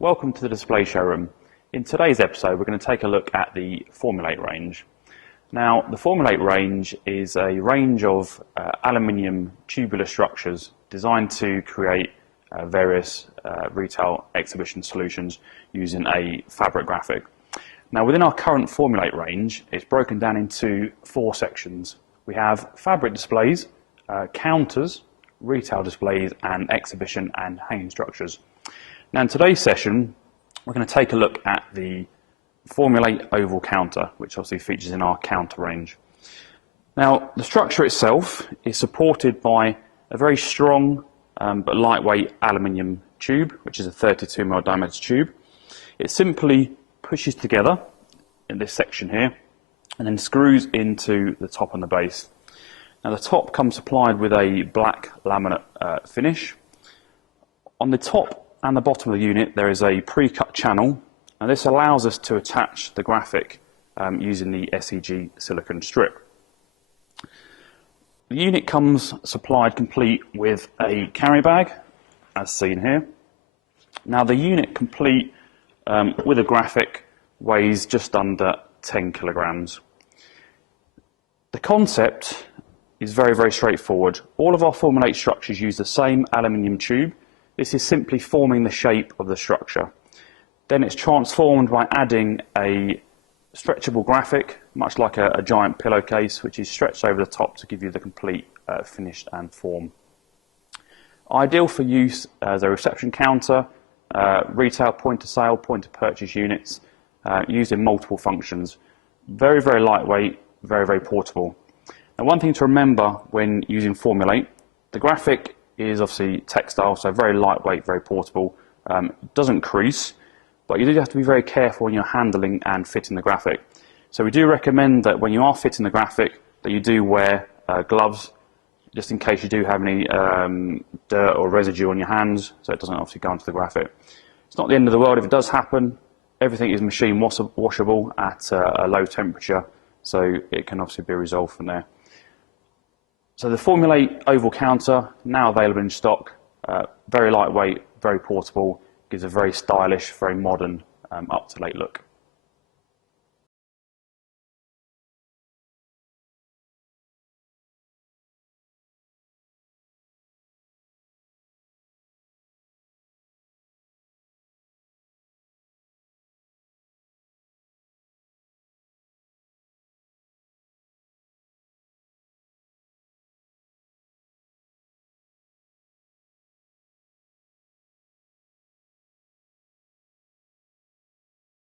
Welcome to the display showroom. In today's episode we're going to take a look at the Formulate range. Now the Formulate range is a range of aluminium tubular structures designed to create various retail exhibition solutions using a fabric graphic. Now within our current Formulate range it's broken down into four sections. We have fabric displays, counters, retail displays and exhibition and hanging structures. Now in today's session we're going to take a look at the Formulate oval counter, which obviously features in our counter range. Now the structure itself is supported by a very strong but lightweight aluminium tube, which is a 32mm diameter tube. It simply pushes together in this section here and then screws into the top and the base. Now the top comes supplied with a black laminate finish. On the top and the bottom of the unit there is a pre-cut channel, and this allows us to attach the graphic using the SEG silicone strip. The unit comes supplied complete with a carry bag, as seen here. Now the unit complete with a graphic weighs just under 10 kilograms. The concept is very straightforward. All of our Formulate structures use the same aluminium tube. This is simply forming the shape of the structure. Then it's transformed by adding a stretchable graphic, much like a giant pillowcase, which is stretched over the top to give you the complete finish and form. Ideal for use as a reception counter, retail point of sale, point of purchase units, used in multiple functions. Very lightweight, very portable. Now one thing to remember when using Formulate, the graphic is obviously textile, so very lightweight, very portable, doesn't crease, but you do have to be very careful when you're handling and fitting the graphic. So we do recommend that when you are fitting the graphic that you do wear gloves, just in case you do have any dirt or residue on your hands, so it doesn't obviously go onto the graphic. It's not the end of the world if it does happen. Everything is machine washable at a low temperature, so it can obviously be resolved from there. So the Formulate oval counter, now available in stock, very lightweight, very portable, gives a very stylish, very modern, up-to-date look.